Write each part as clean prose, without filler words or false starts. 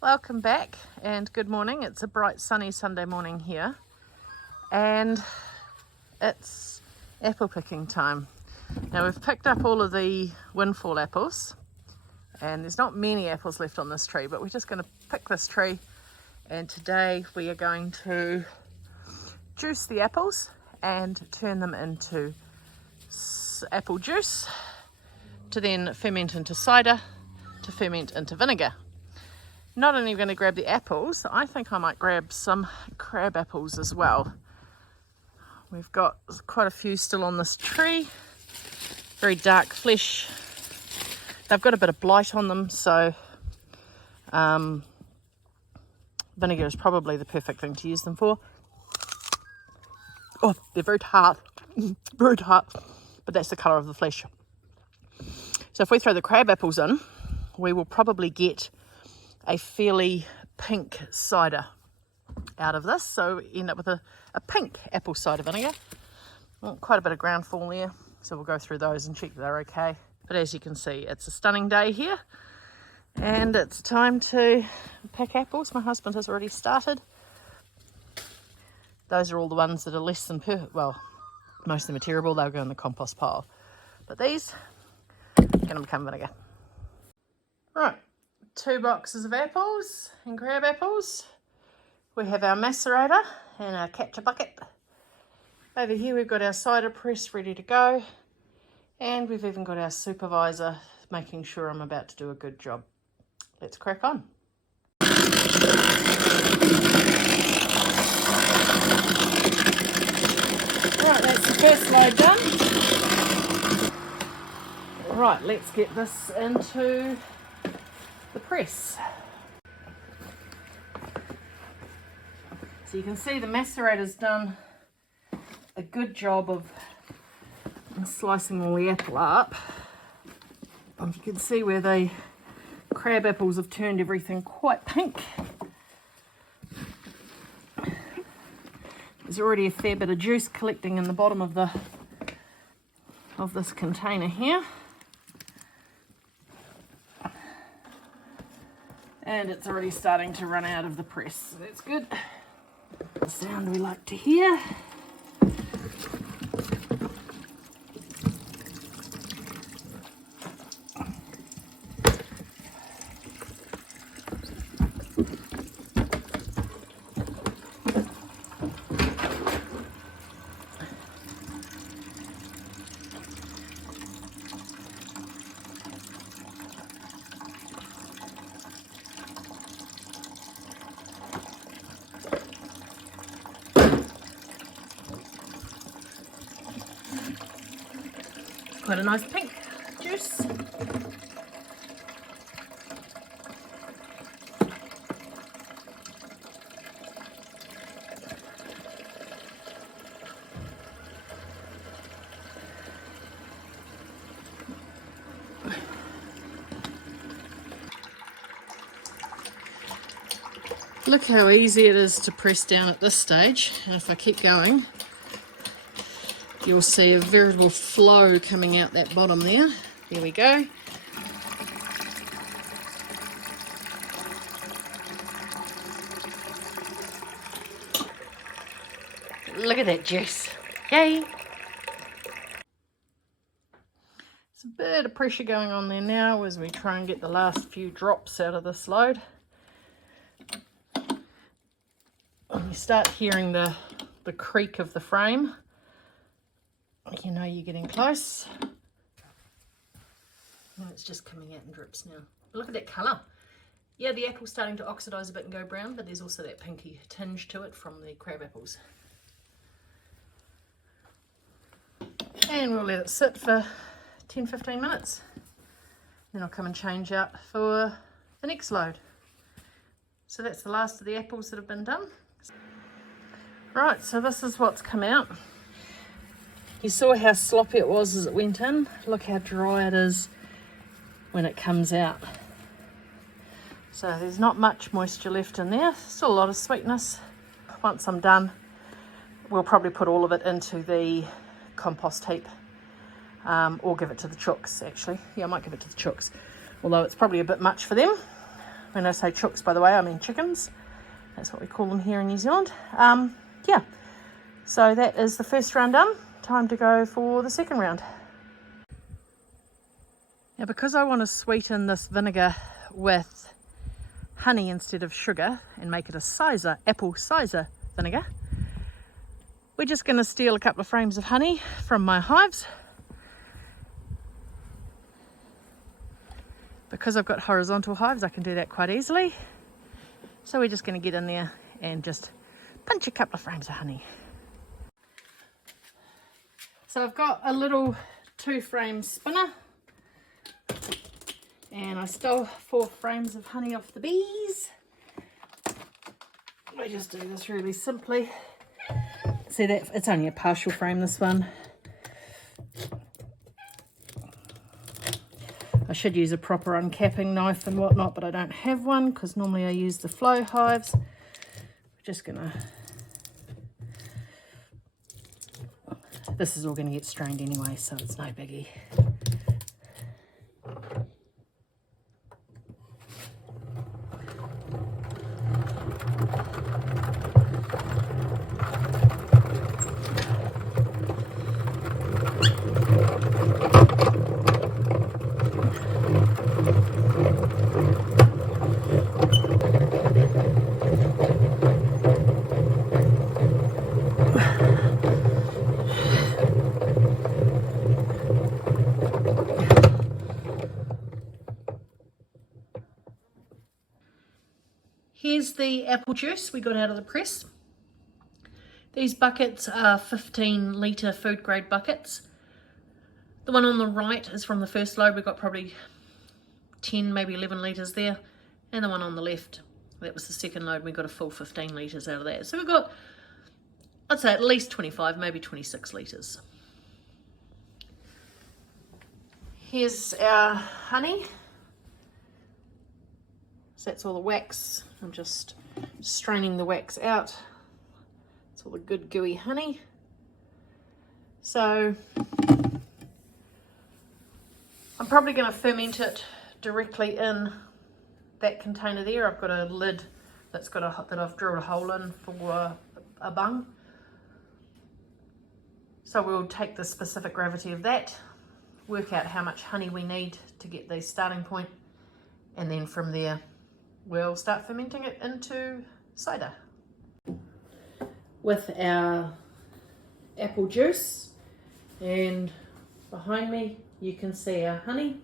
Welcome back and good morning. It's a bright sunny Sunday morning here and it's apple picking time. Now we've picked up all of the windfall apples and there's not many apples left on this tree, but we're just going to pick this tree, and today we are going to juice the apples and turn them into apple juice to then ferment into cider, to ferment into vinegar. Not only going to grab the apples, I think I might grab some crab apples as well. We've got quite a few still on this tree, very dark flesh. They've got a bit of blight on them, so vinegar is probably the perfect thing to use them for. Oh, they're very tart, very tart, but that's the colour of the flesh. So if we throw the crab apples in, we will probably get a fairly pink cider out of this, so we end up with a pink apple cider vinegar. Well, quite a bit of ground fall there, so we'll go through those and check that they're okay. But as you can see, it's a stunning day here and it's time to pick apples. My husband has already started. Those are all the ones that are less than perfect. Well, most of them are terrible, they'll go in the compost pile, but these are going to become vinegar. Right, 2 boxes of apples and crab apples. We have our macerator and our catcher bucket. Over here we've got our cider press ready to go, and we've even got our supervisor making sure I'm about to do a good job. Let's crack on. Right, that's the first load done. Right, let's get this into the press. So you can see the macerator's done a good job of slicing all the apple up. And you can see where the crab apples have turned everything quite pink. There's already a fair bit of juice collecting in the bottom of this container here. And it's already starting to run out of the press, so that's good. The sound we like to hear. Quite a nice pink juice. Look how easy it is to press down at this stage, and if I keep going, you'll see a veritable flow coming out that bottom there. There we go. Look at that juice. Yay! There's a bit of pressure going on there now as we try and get the last few drops out of this load. When you start hearing the creak of the frame, you know you're getting close. And it's just coming out in drips now. But look at that colour. Yeah, the apple's starting to oxidise a bit and go brown, but there's also that pinky tinge to it from the crab apples. And we'll let it sit for 10-15 minutes. Then I'll come and change out for the next load. So that's the last of the apples that have been done. Right, so this is what's come out. You saw how sloppy it was as it went in. Look how dry it is when it comes out. So there's not much moisture left in there. Still a lot of sweetness. Once I'm done, we'll probably put all of it into the compost heap, or give it to the chooks actually. Yeah, I might give it to the chooks, although it's probably a bit much for them. When I say chooks, by the way, I mean chickens. That's what we call them here in New Zealand. Yeah, so that is the first round done. Time to go for the second round. Now, because I want to sweeten this vinegar with honey instead of sugar and make it a apple cider vinegar, we're just going to steal a couple of frames of honey from my hives. Because I've got horizontal hives, I can do that quite easily. So we're just going to get in there and just pinch a couple of frames of honey. So I've got a little 2-frame spinner, and I stole 4 frames of honey off the bees. We just do this really simply. See that it's only a partial frame, this one. I should use a proper uncapping knife and whatnot, but I don't have one because normally I use the flow hives. We're just gonna, this is all gonna get strained anyway, so it's no biggie. Here's the apple juice we got out of the press. These buckets are 15 litre food grade buckets. The one on the right is from the first load. We've got probably 10, maybe 11 litres there. And the one on the left, that was the second load. We got a full 15 litres out of that. So we've got, I'd say at least 25, maybe 26 litres. Here's our honey. So that's all the wax. I'm just straining the wax out. It's all the good gooey honey. So I'm probably going to ferment it directly in that container there. I've got a lid that's got that I've drilled a hole in for a bung. So we'll take the specific gravity of that, work out how much honey we need to get the starting point, and then from there we'll start fermenting it into cider. With our apple juice, and behind me you can see our honey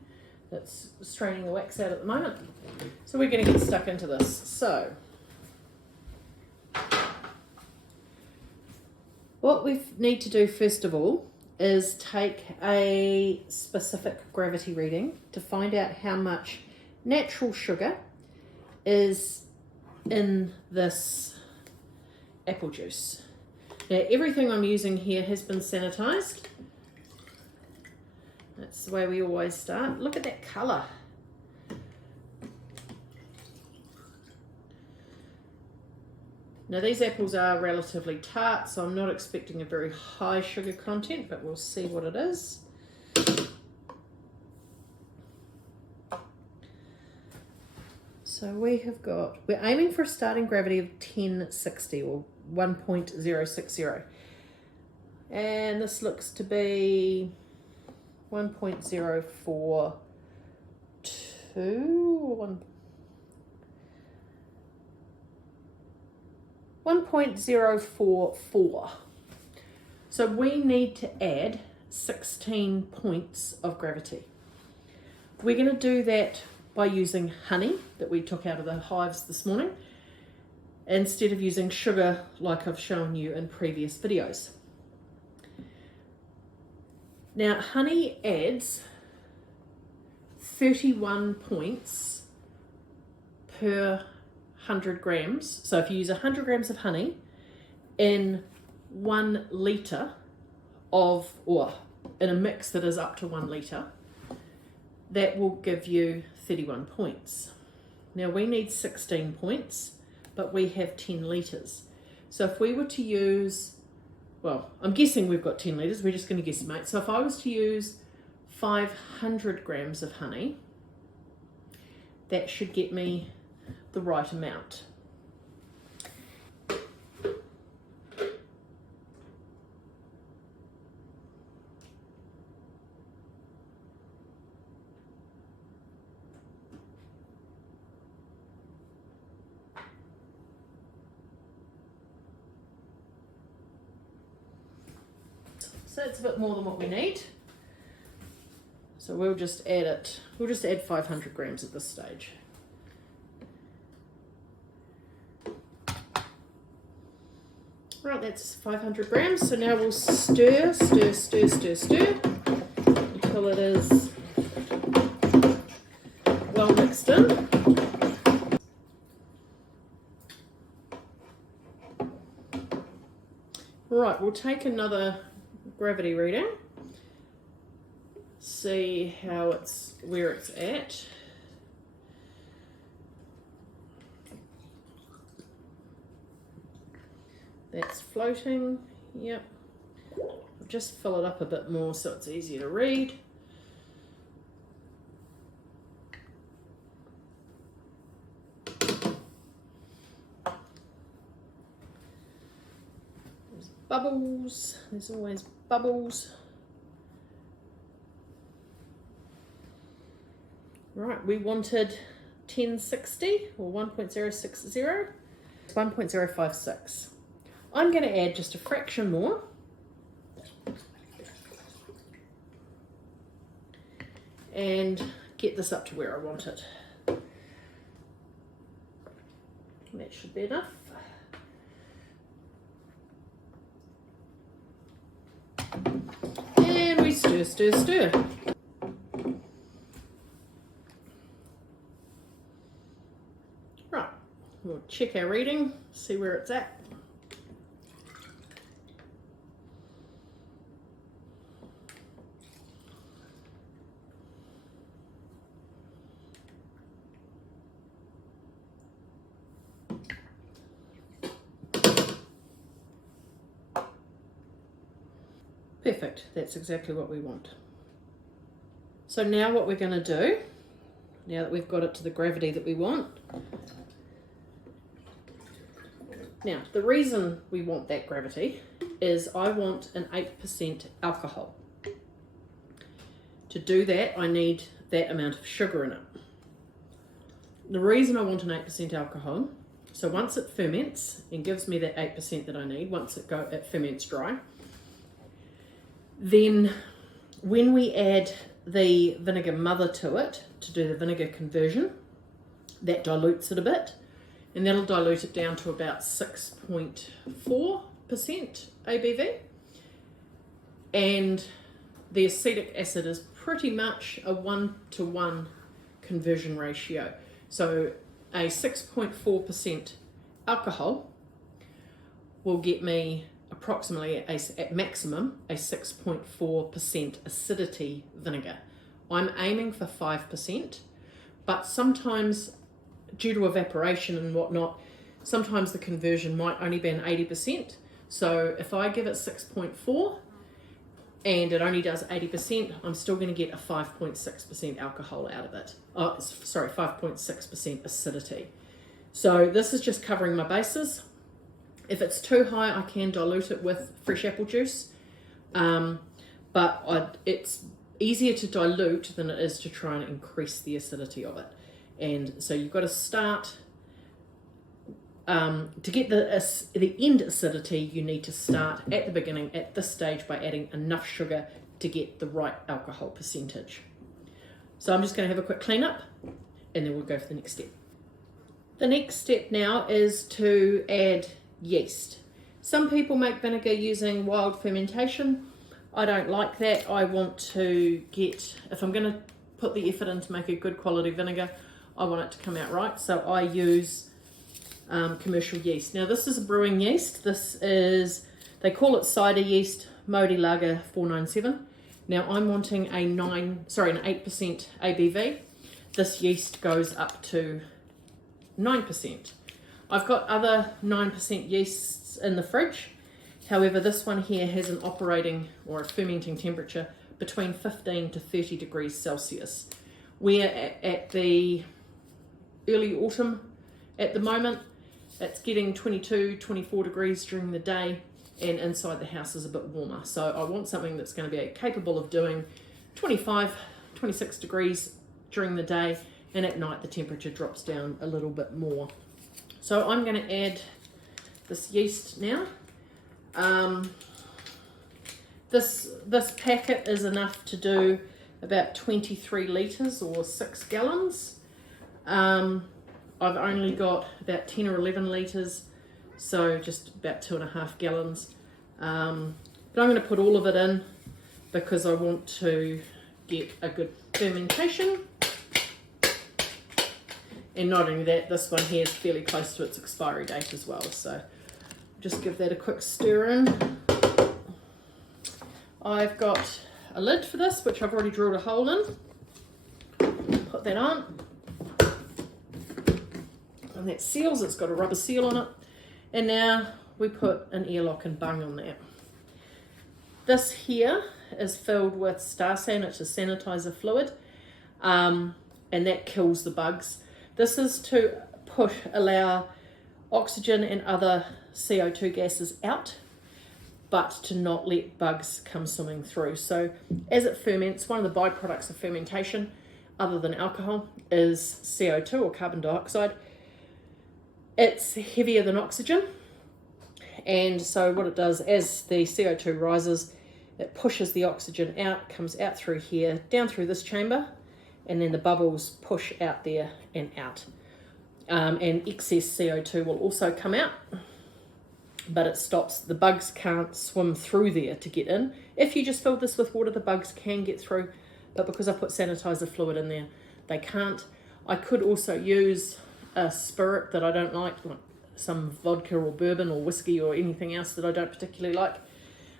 that's straining the wax out at the moment. So we're going to get stuck into this. So what we need to do first of all is take a specific gravity reading to find out how much natural sugar is in this apple juice. Now everything I'm using here has been sanitized. That's the way we always start. Look at that colour. Now these apples are relatively tart, so I'm not expecting a very high sugar content, but we'll see what it is. So we're aiming for a starting gravity of 1060 or 1.060. And this looks to be 1.042 or 1.044. So we need to add 16 points of gravity. We're going to do that by using honey that we took out of the hives this morning, instead of using sugar like I've shown you in previous videos. Now honey adds 31 points per 100 grams. So if you use 100 grams of honey in 1 litre of, or in a mix that is up to 1 litre, that will give you 31 points. Now we need 16 points, but we have 10 litres. So if we were to use, well, I'm guessing we've got 10 litres, we're just going to guesstimate. So if I was to use 500 grams of honey, that should get me the right amount. So it's a bit more than what we need. So we'll just add it. We'll just add 500 grams at this stage. Right, that's 500 grams. So now we'll stir until it is well mixed in. Right, we'll take another gravity reading, see where it's at. That's floating, yep. I'll just fill it up a bit more so it's easier to read. There's bubbles, there's always bubbles. Right, we wanted 1060 or 1.060, 1.056. I'm going to add just a fraction more. And get this up to where I want it. That should be enough. And we stir. Right, we'll check our reading, see where it's at. Perfect, that's exactly what we want. So now what we're going to do, now that we've got it to the gravity that we want, now the reason we want that gravity is I want an 8% alcohol. To do that, I need that amount of sugar in it. The reason I want an 8% alcohol, so once it ferments and gives me that 8% that I need, once it ferments dry, then when we add the vinegar mother to it to do the vinegar conversion, that dilutes it a bit, and that'll dilute it down to about 6.4% ABV. And the acetic acid is pretty much a 1-to-1 conversion ratio. So a 6.4% alcohol will get me approximately at maximum a 6.4% acidity vinegar. I'm aiming for 5%, but sometimes due to evaporation and whatnot, sometimes the conversion might only be an 80%. So if I give it 6.4 and it only does 80%, I'm still going to get a 5.6% alcohol out of it. Oh, sorry, 5.6% acidity. So this is just covering my bases. If it's too high, I can dilute it with fresh apple juice, but it's easier to dilute than it is to try and increase the acidity of it. And so you've got to start, to get the end acidity, you need to start at the beginning, at this stage, by adding enough sugar to get the right alcohol percentage. So I'm just going to have a quick clean up, and then we'll go for the next step. The next step now is to add yeast. Some people make vinegar using wild fermentation. I don't like that. I want to get, if I'm going to put the effort in to make a good quality vinegar, I want it to come out right. So I use commercial yeast. Now this is a brewing yeast. This is, they call it cider yeast, Modi Lager 497. Now I'm wanting an 8% ABV. This yeast goes up to 9%. I've got other 9% yeasts in the fridge. However, this one here has an operating or a fermenting temperature between 15 to 30 degrees Celsius. We're at the early autumn At the moment, it's getting 22, 24 degrees during the day, and inside the house is a bit warmer. So I want something that's going to be capable of doing 25, 26 degrees during the day, and at night the temperature drops down a little bit more. So I'm going to add this yeast now. This packet is enough to do about 23 litres or 6 gallons. I've only got about 10 or 11 litres, so just about 2.5 gallons. But I'm going to put all of it in because I want to get a good fermentation. And not only that, this one here is fairly close to its expiry date as well, so just give that a quick stir in. I've got a lid for this, which I've already drilled a hole in. Put that on. And that seals, it's got a rubber seal on it. And now we put an airlock and bung on that. This here is filled with Starsan, it's a sanitizer fluid, and that kills the bugs. This is to allow oxygen and other CO2 gases out, but to not let bugs come swimming through. So as it ferments, one of the byproducts of fermentation, other than alcohol, is CO2 or carbon dioxide. It's heavier than oxygen, and so what it does, as the CO2 rises, it pushes the oxygen out, comes out through here, down through this chamber, and then the bubbles push out there and out. And excess CO2 will also come out, but it stops, the bugs can't swim through there to get in. If you just fill this with water, the bugs can get through, but because I put sanitizer fluid in there, they can't. I could also use a spirit that I don't like some vodka or bourbon or whiskey or anything else that I don't particularly like.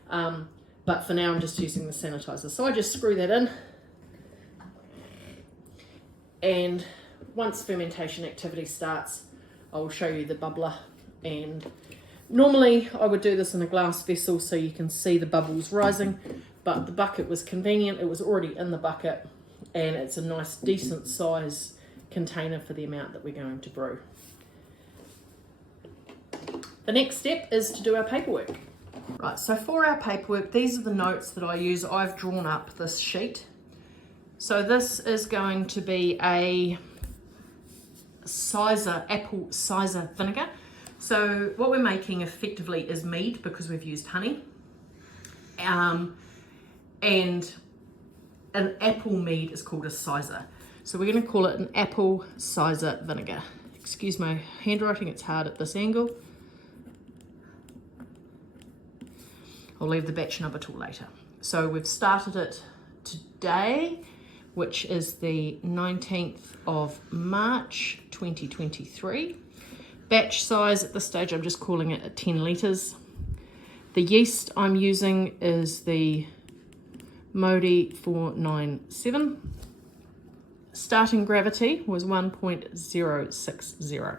But for now I'm just using the sanitizer. So I just screw that in, and once fermentation activity starts, I'll show you the bubbler. And normally I would do this in a glass vessel so you can see the bubbles rising, but the bucket was convenient, it was already in the bucket, and it's a nice decent size container for the amount that we're going to brew. The next step is to do our paperwork. Right, so for our paperwork, these are the notes that I use. I've drawn up this sheet. So this is going to be a apple cider vinegar. So what we're making effectively is mead because we've used honey. And an apple mead is called a cider. So we're going to call it an apple cider vinegar. Excuse my handwriting, it's hard at this angle. I'll leave the batch number till later. So we've started it today, which is the 19th of March 2023. Batch size at this stage, I'm just calling it at 10 litres. The yeast I'm using is the Modi 497. Starting gravity was 1.060.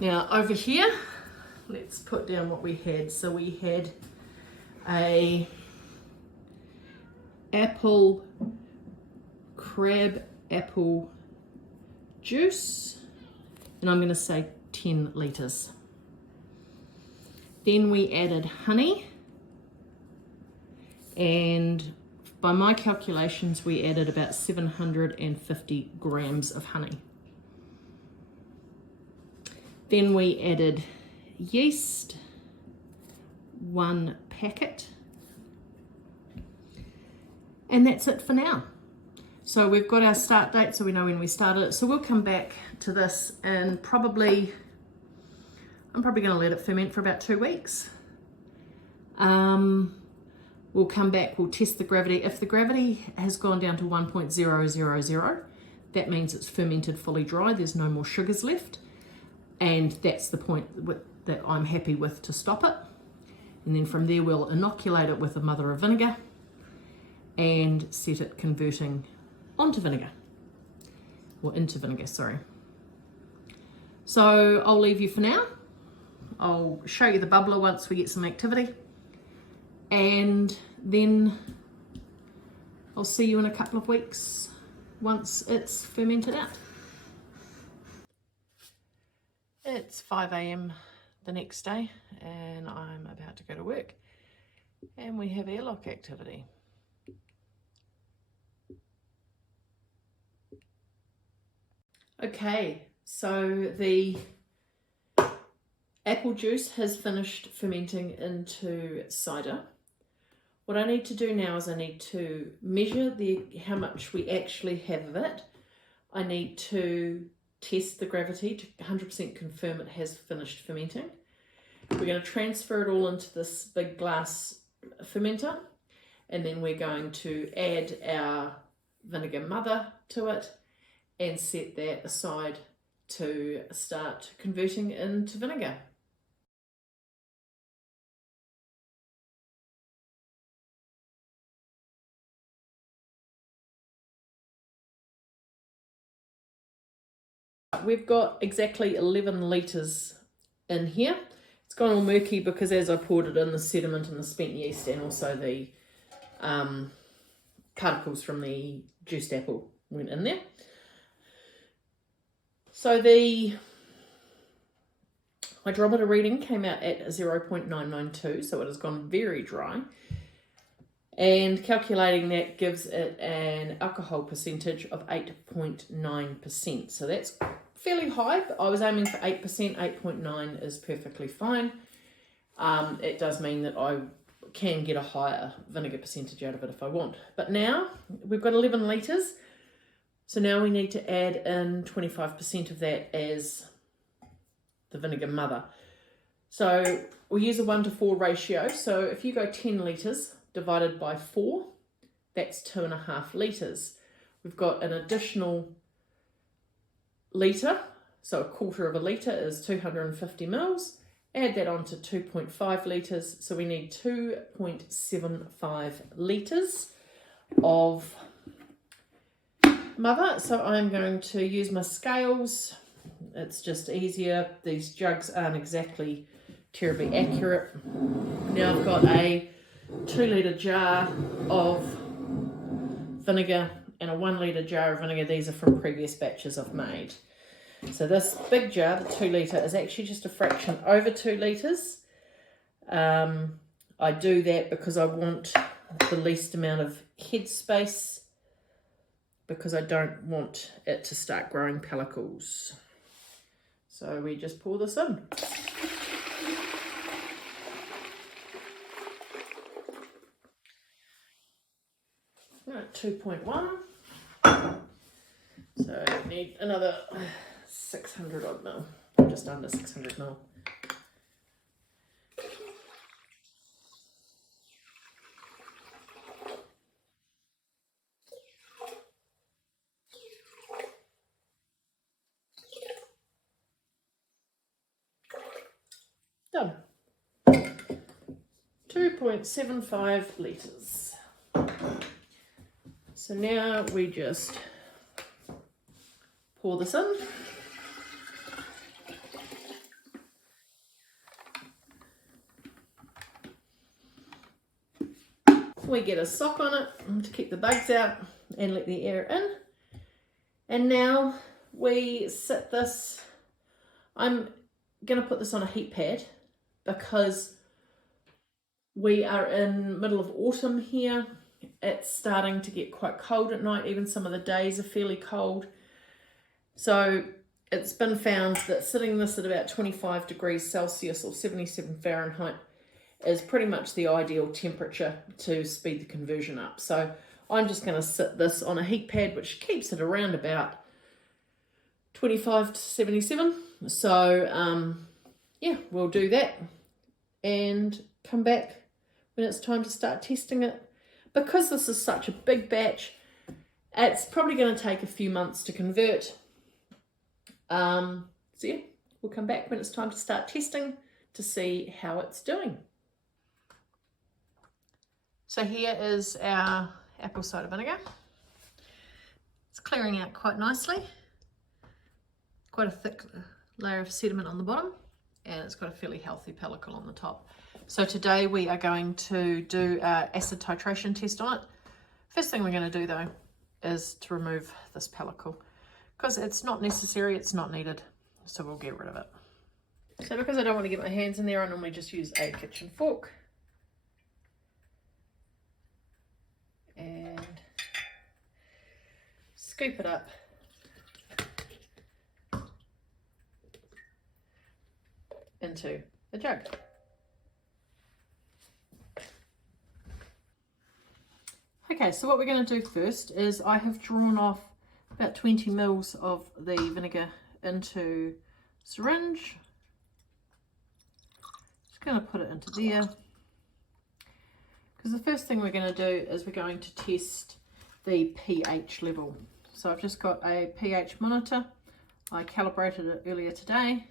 Now over here, let's put down what we had. So we had a crab apple juice, and I'm going to say 10 litres. Then we added honey, and by my calculations we added about 750 grams of honey. Then we added yeast, 1 packet, and that's it for now. So we've got our start date, so we know when we started it. So we'll come back to this, and I'm probably going to let it ferment for about 2 weeks. We'll come back, we'll test the gravity. If the gravity has gone down to 1.000, that means it's fermented fully dry, there's no more sugars left, and that's the point that I'm happy with to stop it. And then from there we'll inoculate it with a mother of vinegar and set it converting onto vinegar, or into vinegar, sorry. So I'll leave you for now. I'll show you the bubbler once we get some activity, and then I'll see you in a couple of weeks once it's fermented out. It's 5 a.m. the next day and I'm about to go to work, and we have airlock activity. Okay, so the apple juice has finished fermenting into cider. What I need to do now is I need to measure how much we actually have of it. I need to test the gravity to 100% confirm it has finished fermenting. We're going to transfer it all into this big glass fermenter, and then we're going to add our vinegar mother to it and set that aside to start converting into vinegar. We've got exactly 11 litres in here. It's gone all murky because as I poured it in, the sediment and the spent yeast and also the particles from the juiced apple went in there. So the hydrometer reading came out at 0.992, so it has gone very dry. And calculating that gives it an alcohol percentage of 8.9%. So that's fairly high, but I was aiming for 8%. 8.9 is perfectly fine. It does mean that I can get a higher vinegar percentage out of it if I want. But now we've got 11 litres. So now we need to add in 25% of that as the vinegar mother. So we'll use a 1:4 ratio. So if you go 10 litres divided by 4, that's 2.5 litres. We've got an additional litre, so 1/4 of a litre is 250 mils. Add that on to 2.5 litres, so we need 2.75 litres of mother. So I'm going to use my scales. It's just easier. These jugs aren't exactly terribly accurate. Now I've got a 2-litre jar of vinegar and a 1-litre jar of vinegar. These are from previous batches I've made. So this big jar, the 2-litre, is actually just a fraction over 2 litres. I do that because I want the least amount of head space, because I don't want it to start growing pellicles. So we just pour this in. Right, 2.1. So we need another 600 odd mil, just under 600 mil. Done. 2.75 litres. So now we just pour this in. We get a sock on it to keep the bugs out and let the air in. And now we sit this. I'm going to put this on a heat pad because we are in middle of autumn here. It's starting to get quite cold at night. Even some of the days are fairly cold. So it's been found that sitting this at about 25 degrees Celsius or 77 Fahrenheit is pretty much the ideal temperature to speed the conversion up. So I'm just going to sit this on a heat pad, which keeps it around about 25 to 77. So yeah, we'll do that and come back when it's time to start testing it. Because this is such a big batch, it's probably going to take a few months to convert. So yeah, we'll come back when it's time to start testing to see how it's doing. So here is our apple cider vinegar. It's clearing out quite nicely. Quite a thick layer of sediment on the bottom, and it's got a fairly healthy pellicle on the top. So today we are going to do an acid titration test on it. First thing we're going to do though is to remove this pellicle, because it's not necessary, it's not needed, so we'll get rid of it. So because I don't want to get my hands in there, I normally just use a kitchen fork. And scoop it up. Into a jug. Okay, so what we're going to do first is I have drawn off about 20 mils of the vinegar into syringe. Just going to put it into there. Because the first thing we're going to do is we're going to test the pH level. So I've just got a pH monitor. I calibrated it earlier today.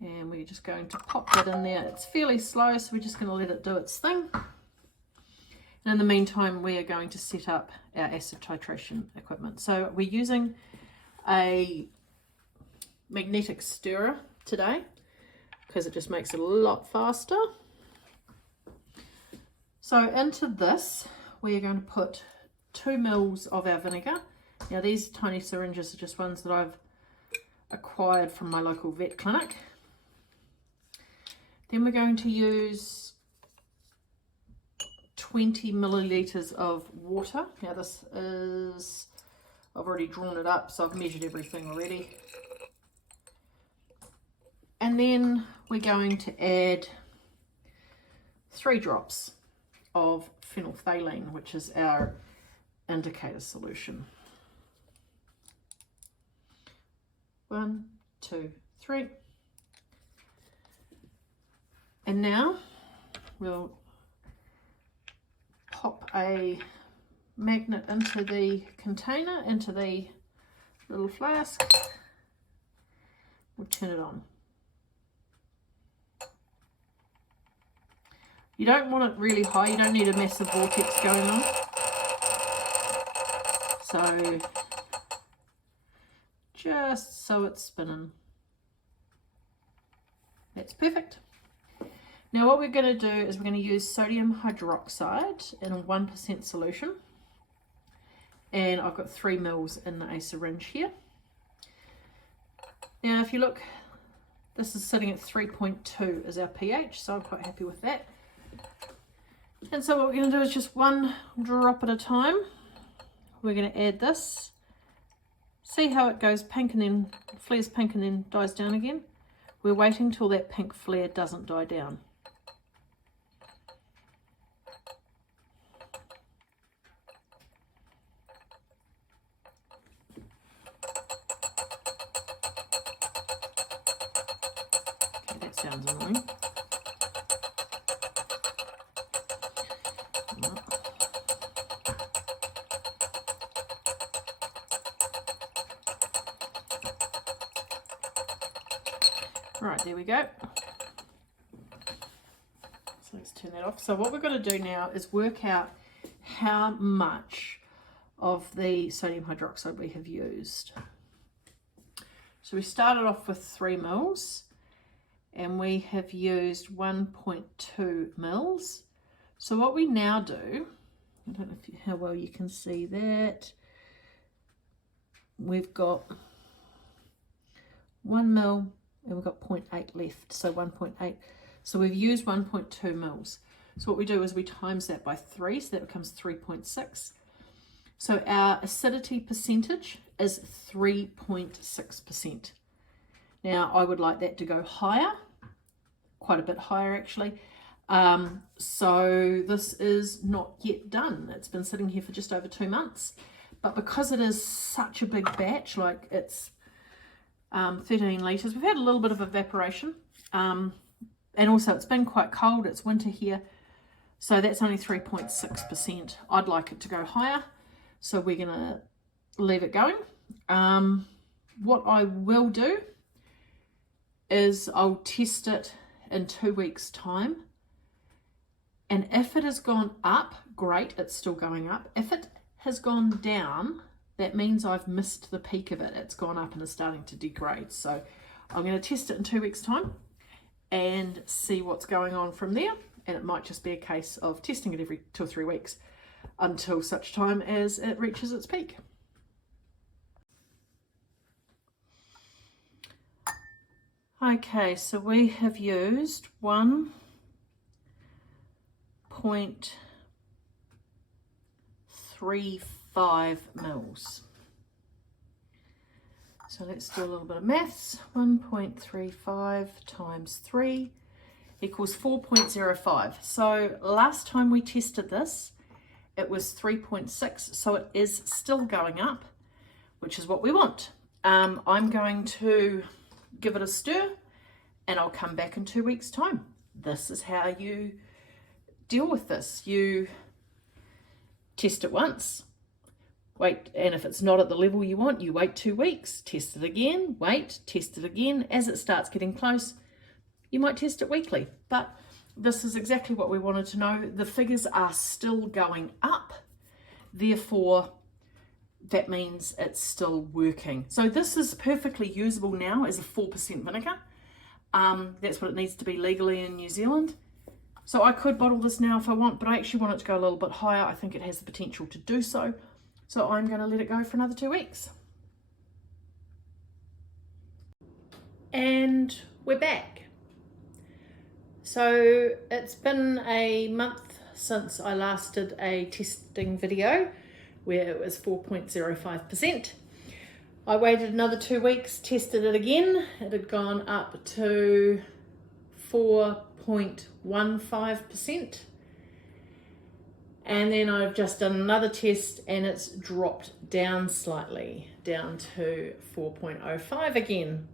And we're just going to pop that in there. It's fairly slow, so we're just going to let it do its thing. And in the meantime, we are going to set up our acid titration equipment. So we're using a magnetic stirrer today because it just makes it a lot faster. So into this, we are going to put 2 mils of our vinegar. Now these tiny syringes are just ones that I've acquired from my local vet clinic. Then we're going to use 20 milliliters of water. Now this is, I've already drawn it up, so I've measured everything already. And then we're going to add 3 drops of phenolphthalein, which is our indicator solution. 1, 2, 3. And now we'll pop a magnet into the container, into the little flask. We'll turn it on. You don't want it really high, you don't need a massive vortex going on. So just so it's spinning. That's perfect. Now what we're going to do is we're going to use sodium hydroxide in a 1% solution. And I've got 3 mils in a syringe here. Now if you look, this is sitting at 3.2 is our pH, so I'm quite happy with that. And so what we're going to do is just 1 drop at a time. We're going to add this. See how it goes pink and then flares pink and then dies down again. We're waiting till that pink flare doesn't die down. Okay, that sounds annoying. Right, there we go. So let's turn that off. So what we're going to do now is work out how much of the sodium hydroxide we have used. So we started off with 3 mils and we have used 1.2 mils. So what we now do, I don't know how well you can see that, we've got 1 mil and we've got 0.8 left, so 1.8. So we've used 1.2 mils. So what we do is we times that by 3, so that becomes 3.6. So our acidity percentage is 3.6%. Now I would like that to go higher, quite a bit higher actually. So this is not yet done. It's been sitting here for just over 2 months. But because it is such a big batch, like it's 13 litres. We've had a little bit of evaporation and also it's been quite cold, it's winter here, so that's only 3.6%. I'd like it to go higher, so we're going to leave it going. What I will do is I'll test it in 2 weeks time, and if it has gone up, great, it's still going up. If it has gone down, that means I've missed the peak of it. It's gone up and is starting to degrade. So I'm going to test it in 2 weeks time and see what's going on from there. And it might just be a case of testing it every 2 or 3 weeks until such time as it reaches its peak. Okay, so we have used 1.35 mils. So let's do a little bit of maths. 1.35 times 3 equals 4.05. So last time we tested this, it was 3.6, so it is still going up, which is what we want. I'm going to give it a stir and I'll come back in 2 weeks' time. This is how you deal with this. You test it once, wait, and if it's not at the level you want, you wait 2 weeks, test it again, wait, test it again. As it starts getting close, you might test it weekly, but this is exactly what we wanted to know. The figures are still going up, therefore that means it's still working. So this is perfectly usable now as a 4% vinegar. That's what it needs to be legally in New Zealand. So I could bottle this now if I want, but I actually want it to go a little bit higher. I think it has the potential to do so. So I'm going to let it go for another 2 weeks. And we're back. So it's been a month since I last did a testing video where it was 4.05%. I waited another 2 weeks, tested it again. It had gone up to 4.15%. And then I've just done another test and it's dropped down slightly, down to 4.05 again,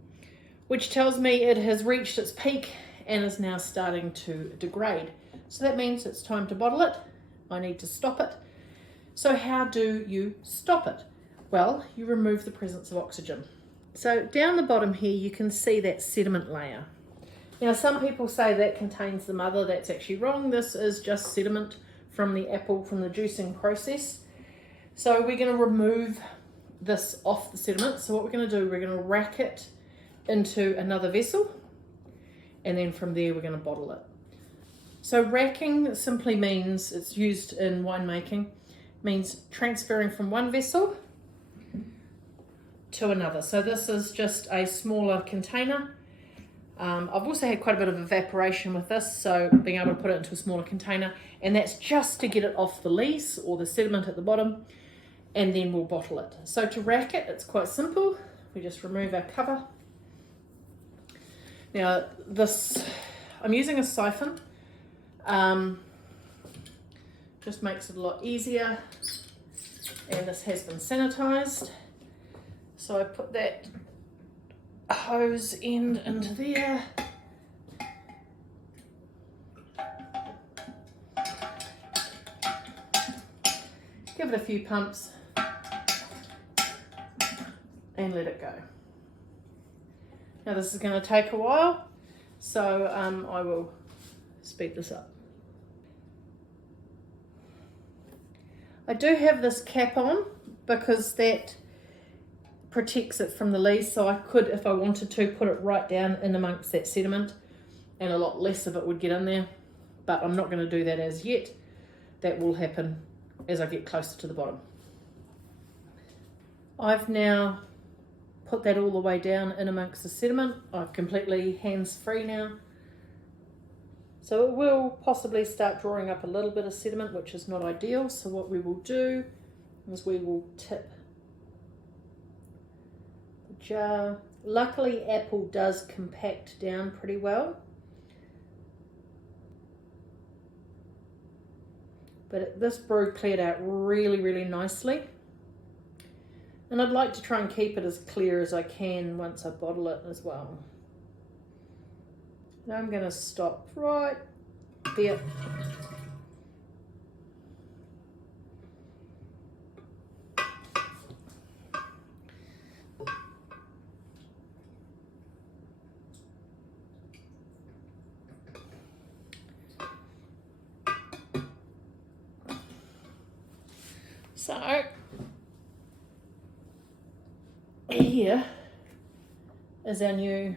which tells me it has reached its peak and is now starting to degrade. So that means it's time to bottle it. I need to stop it. So how do you stop it? Well, you remove the presence of oxygen. So down the bottom here, you can see that sediment layer. Now, some people say that contains the mother. That's actually wrong. This is just sediment from the apple, from the juicing process. So we're going to remove this off the sediment. So what we're going to do, we're going to rack it into another vessel, and then from there we're going to bottle it. So racking simply means, it's used in winemaking, means transferring from one vessel to another. So this is just a smaller container. I've also had quite a bit of evaporation with this, so being able to put it into a smaller container, and that's just to get it off the lees or the sediment at the bottom, and then we'll bottle it. So to rack it, it's quite simple. We just remove our cover. Now this, I'm using a siphon. Just makes it a lot easier, and this has been sanitized. So I put that hose end into there. Give it a few pumps and let it go. Now this is going to take a while, so I will speed this up. I do have this cap on because that protects it from the leaves, so I could, if I wanted to, put it right down in amongst that sediment and a lot less of it would get in there, but I'm not going to do that as yet. That will happen as I get closer to the bottom. I've now put that all the way down in amongst the sediment. I'm completely hands-free now. So it will possibly start drawing up a little bit of sediment, which is not ideal. So what we will do is we will tip the jar. Luckily, apple does compact down pretty well. But this brew cleared out really, really nicely. And I'd like to try and keep it as clear as I can once I bottle it as well. Now I'm going to stop right there. So here is our new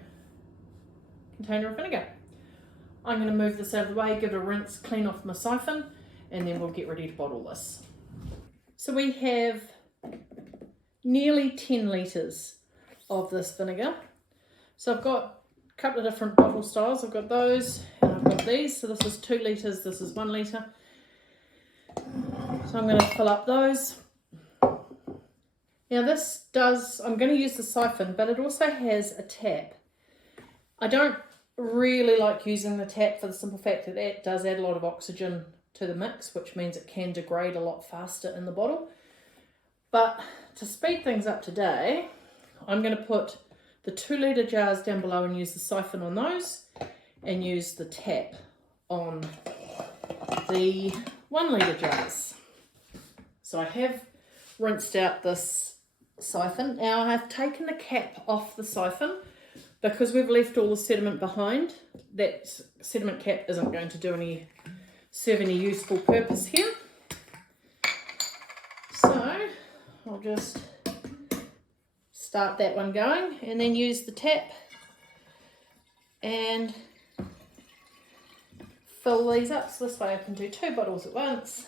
container of vinegar. I'm going to move this out of the way, give it a rinse, clean off my siphon, and then we'll get ready to bottle this. So we have nearly 10 litres of this vinegar. So I've got a couple of different bottle styles. I've got those and I've got these. So this is 2 litres, this is 1 litre. So I'm going to fill up those. Now this does, I'm going to use the siphon, but it also has a tap. I don't really like using the tap for the simple fact that it does add a lot of oxygen to the mix, which means it can degrade a lot faster in the bottle. But to speed things up today, I'm going to put the 2 litre jars down below and use the siphon on those, and use the tap on the 1 litre jars. So I have rinsed out this siphon. Now I have taken the cap off the siphon because we've left all the sediment behind. That sediment cap isn't going to serve any useful purpose here. So I'll just start that one going and then use the tap and fill these up. So this way I can do 2 bottles at once.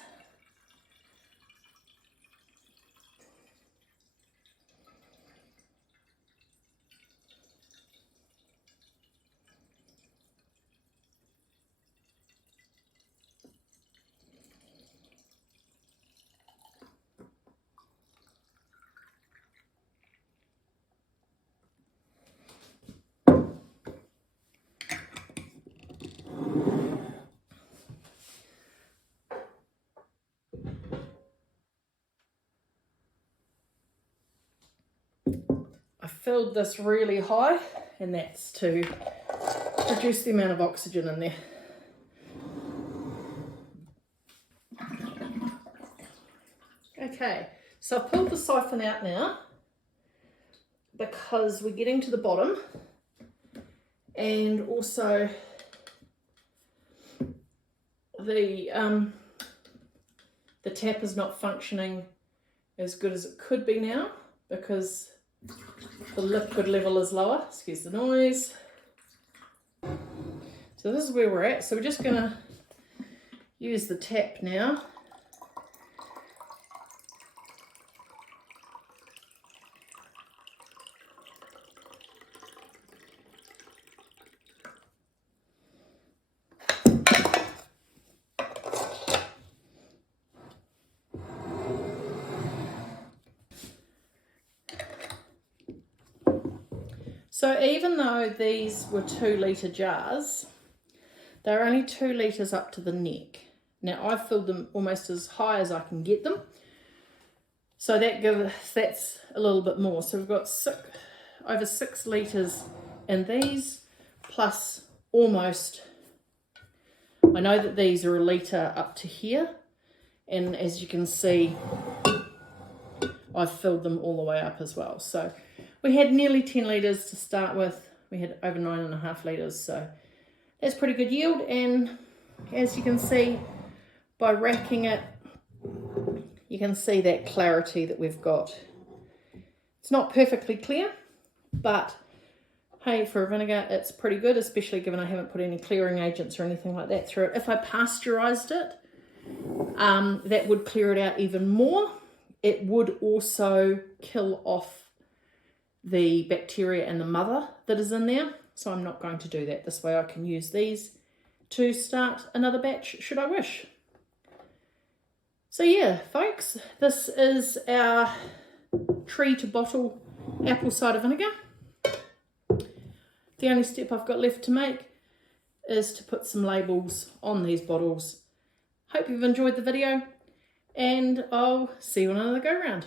I filled this really high, and that's to reduce the amount of oxygen in there. Okay, so I've pulled the siphon out now because we're getting to the bottom, and also the tap is not functioning as good as it could be now because the liquid level is lower. Excuse the noise. So this is where we're at. So we're just going to use the tap now. So even though these were 2 litre jars, they're only 2 litres up to the neck. Now I've filled them almost as high as I can get them. So that's a little bit more. So we've got over 6 litres in these, plus almost, I know that these are 1 litre up to here. And as you can see, I've filled them all the way up as well. So we had nearly 10 litres to start with. We had over 9.5 litres, so that's pretty good yield. And as you can see, by racking it, you can see that clarity that we've got. It's not perfectly clear, but hey, for a vinegar, it's pretty good, especially given I haven't put any clearing agents or anything like that through it. If I pasteurized it, that would clear it out even more. It would also kill off the bacteria and the mother that is in there. So I'm not going to do that. This way I can use these to start another batch should I wish. So yeah, folks, this is our tree to bottle apple cider vinegar. The only step I've got left to make is to put some labels on these bottles. Hope you've enjoyed the video, and I'll see you on another go round.